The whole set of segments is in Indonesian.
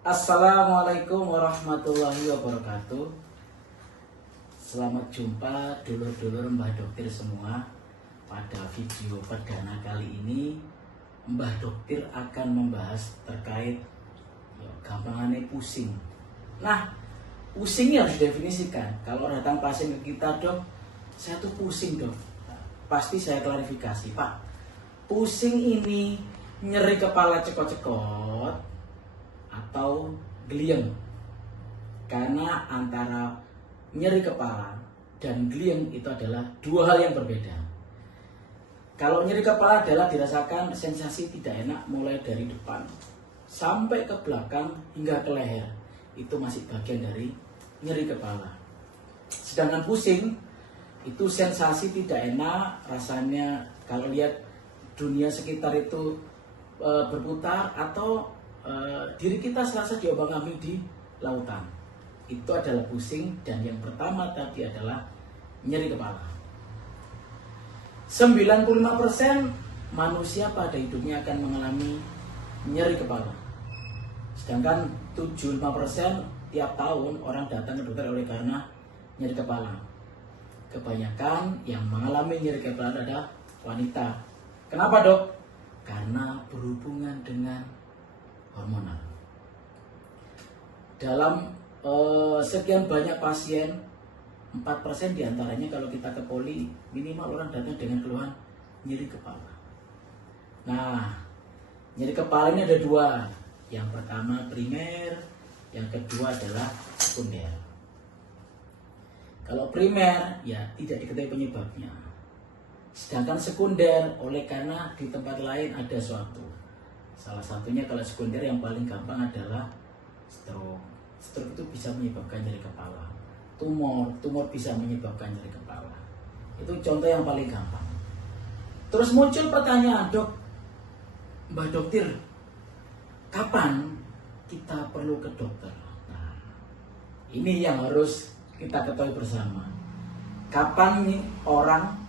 Assalamualaikum warahmatullahi wabarakatuh. Selamat jumpa dulur-dulur Mbah Dokter semua. Pada video perdana kali ini Mbah Dokter akan membahas terkait gampangannya pusing. Nah, pusingnya harus didefinisikan. Kalau datang pasien ke kita, dok, saya tuh pusing dok. Pasti saya klarifikasi, Pak. Pusing ini nyeri kepala cekot-cekot atau gliem, karena antara nyeri kepala dan gliem itu adalah dua hal yang berbeda. Kalau nyeri kepala adalah dirasakan sensasi tidak enak mulai dari depan sampai ke belakang hingga ke leher, itu masih bagian dari nyeri kepala. Sedangkan pusing itu sensasi tidak enak, rasanya kalau lihat dunia sekitar itu berputar atau diri kita serasa diombang-ambing di lautan. Itu adalah pusing, dan yang pertama tadi adalah nyeri kepala. 95% manusia pada hidupnya akan mengalami nyeri kepala. Sedangkan 75% tiap tahun orang datang ke dokter oleh karena nyeri kepala. Kebanyakan yang mengalami nyeri kepala adalah wanita. Kenapa, dok? Karena berhubungan dengan hormonal. Dalam sekian banyak pasien, 4% diantaranya kalau kita ke poli, minimal orang datang dengan keluhan nyeri kepala. Nah, nyeri kepala ini ada dua. Yang pertama primer, yang kedua adalah sekunder. Kalau primer ya tidak diketahui penyebabnya. Sedangkan sekunder oleh karena di tempat lain ada suatu. Salah satunya kalau sekunder yang paling gampang adalah stroke. Stroke itu bisa menyebabkan nyeri kepala. Tumor bisa menyebabkan nyeri kepala. Itu contoh yang paling gampang. Terus muncul pertanyaan, dok, Mbah Dokter, kapan kita perlu ke dokter? Nah, ini yang harus kita ketahui bersama. Kapan nih orang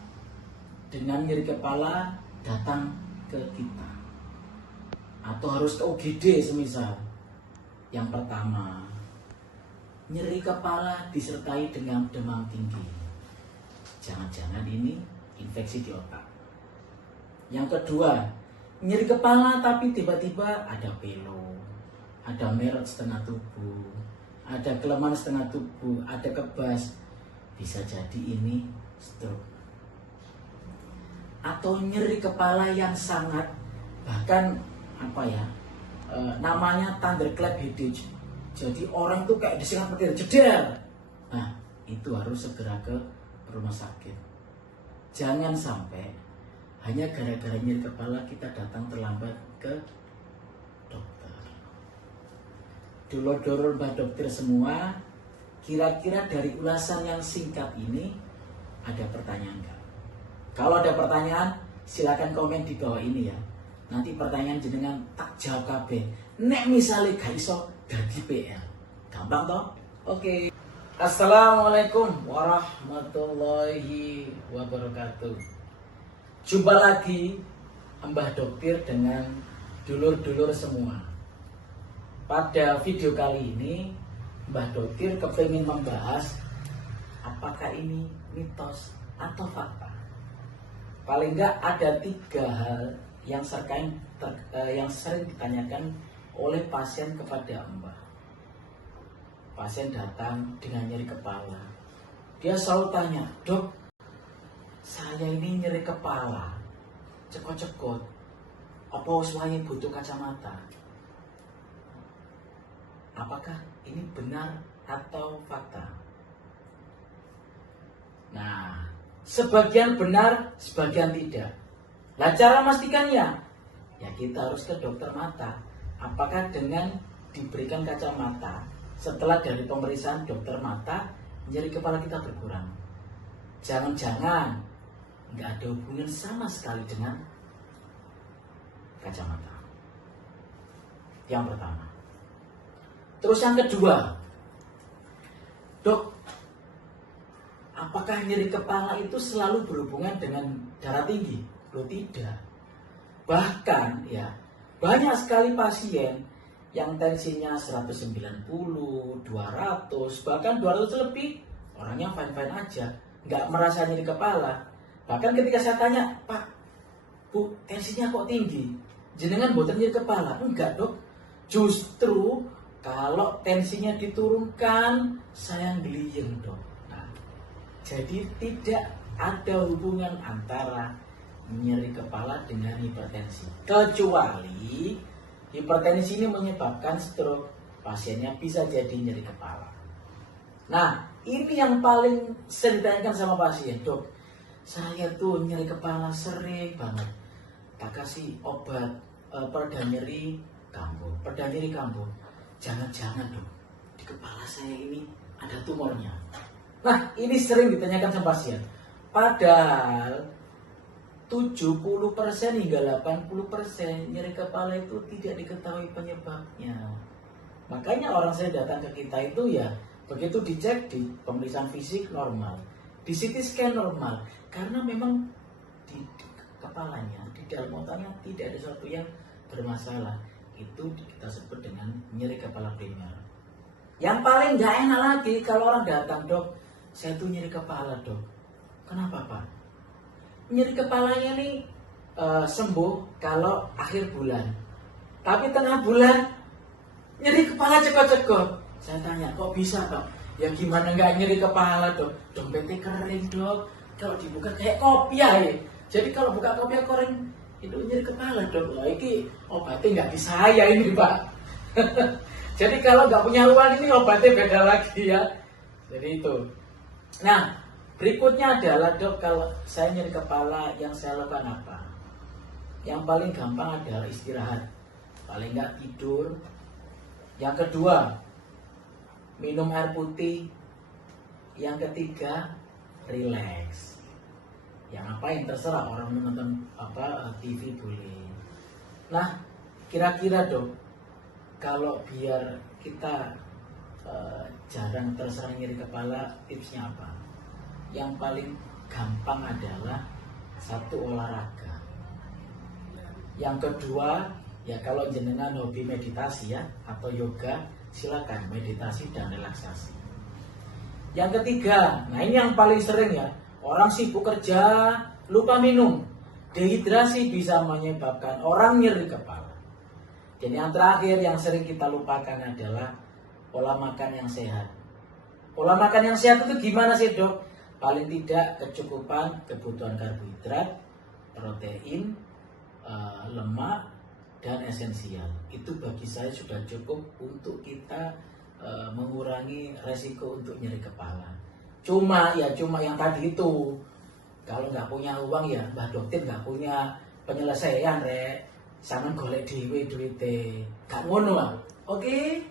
dengan nyeri kepala datang ke kita? Atau harus ke UGD semisal. Yang pertama, nyeri kepala disertai dengan demam tinggi. Jangan-jangan ini infeksi di otak. Yang kedua, nyeri kepala tapi tiba-tiba ada pelo, ada merah setengah tubuh, ada kelemahan setengah tubuh, ada kebas. Bisa jadi ini stroke. Atau nyeri kepala yang sangat, bahkan namanya thunderclap headache. Jadi orang itu kayak disengat petir jeder. Nah, itu harus segera ke rumah sakit. Jangan sampai hanya gara-gara nyeri kepala kita datang terlambat ke dokter. Dulur-dulur Mbah Dokter semua, kira-kira dari ulasan yang singkat ini ada pertanyaan enggak? Kalau ada pertanyaan, silakan komen di bawah ini ya. Nanti pertanyaan jenengan tak jawab kabeh. Nek misalnya gak iso dadi PL. Gampang toh? Oke. Assalamualaikum warahmatullahi wabarakatuh. Jumpa lagi Mbah Dokter dengan dulur-dulur semua. Pada video kali ini Mbah Dokter kepingin membahas apakah ini mitos atau fakta. Paling enggak ada 3 hal yang sering ditanyakan oleh pasien kepada Mbah. Pasien datang dengan nyeri kepala. Dia selalu tanya, dok, saya ini nyeri kepala, cekot-cekot, apa semuanya butuh kacamata? Apakah ini benar atau fakta? Nah, sebagian benar, sebagian tidak. Nah, cara memastikannya, ya kita harus ke dokter mata. Apakah dengan diberikan kacamata, setelah dari pemeriksaan dokter mata, nyeri kepala kita berkurang? Jangan-jangan nggak ada hubungan sama sekali dengan kacamata. Yang pertama. Terus yang kedua, dok, apakah nyeri kepala itu selalu berhubungan dengan darah tinggi? Loh, tidak. Bahkan ya banyak sekali pasien yang tensinya 190, 200, bahkan 200 lebih, orangnya fine-fine aja, nggak merasa nyeri kepala. Bahkan ketika saya tanya, Pak, Bu, tensinya kok tinggi? Jenengan boten nyeri kepala? Enggak dok, justru kalau tensinya diturunkan, saya ngeliyeng dok. Nah, jadi tidak ada hubungan antara nyeri kepala dengan hipertensi. Kecuali hipertensi ini menyebabkan stroke, pasiennya bisa jadi nyeri kepala. Nah, ini yang paling sering ditanyakan sama pasien, dok, saya tuh nyeri kepala sering banget. Tak kasih obat pereda nyeri kambuh, pereda nyeri kambuh. Jangan-jangan dok, di kepala saya ini ada tumornya. Nah, ini sering ditanyakan sama pasien. Padahal 70% hingga 80% nyeri kepala itu tidak diketahui penyebabnya. Makanya orang saya datang ke kita itu ya begitu dicek di pemeriksaan fisik normal, di CT scan normal, karena memang di kepalanya, di dalam otaknya tidak ada sesuatu yang bermasalah. Itu kita sebut dengan nyeri kepala primer. Yang paling nggak enak lagi kalau orang datang, dok, saya tuh nyeri kepala dok. Kenapa Pak? Nyeri kepalanya nih sembuh kalau akhir bulan, tapi tengah bulan nyeri kepala cekot-cekot. Saya tanya, kok bisa Pak? Ya gimana nggak nyeri kepala dok? Dompetnya kering dok, kalau dibuka kayak kopiah ya. Jadi kalau buka kopiah kering itu nyeri kepala dok. Lah ini obatnya nggak di saya ini Pak. Jadi kalau nggak punya uang ini obatnya beda lagi ya. Jadi itu. Nah, berikutnya adalah dok, kalau saya nyeri kepala yang saya lakukan apa? Yang paling gampang adalah istirahat, paling nggak tidur. Yang kedua, minum air putih. Yang ketiga, relax. Yang apa yang terserah, orang menonton TV boleh. Nah, kira-kira dok, kalau biar kita jarang terserang nyeri kepala, tipsnya apa? Yang paling gampang adalah satu, olahraga. Yang kedua, ya kalau jenengan hobi meditasi ya atau yoga, silakan meditasi dan relaksasi. Yang ketiga, nah ini yang paling sering ya, orang sibuk kerja, lupa minum. Dehidrasi bisa menyebabkan orang nyeri kepala. Dan yang terakhir yang sering kita lupakan adalah pola makan yang sehat. Pola makan yang sehat itu gimana sih dok? Paling tidak kecukupan kebutuhan karbohidrat, protein, lemak, dan esensial. Itu bagi saya sudah cukup untuk kita mengurangi resiko untuk nyeri kepala. Cuma yang tadi itu, kalau nggak punya uang ya Mbah Dokter nggak punya penyelesaian rek. Sampeyan golek dhewe duwite. Gak ngono ah. Oke?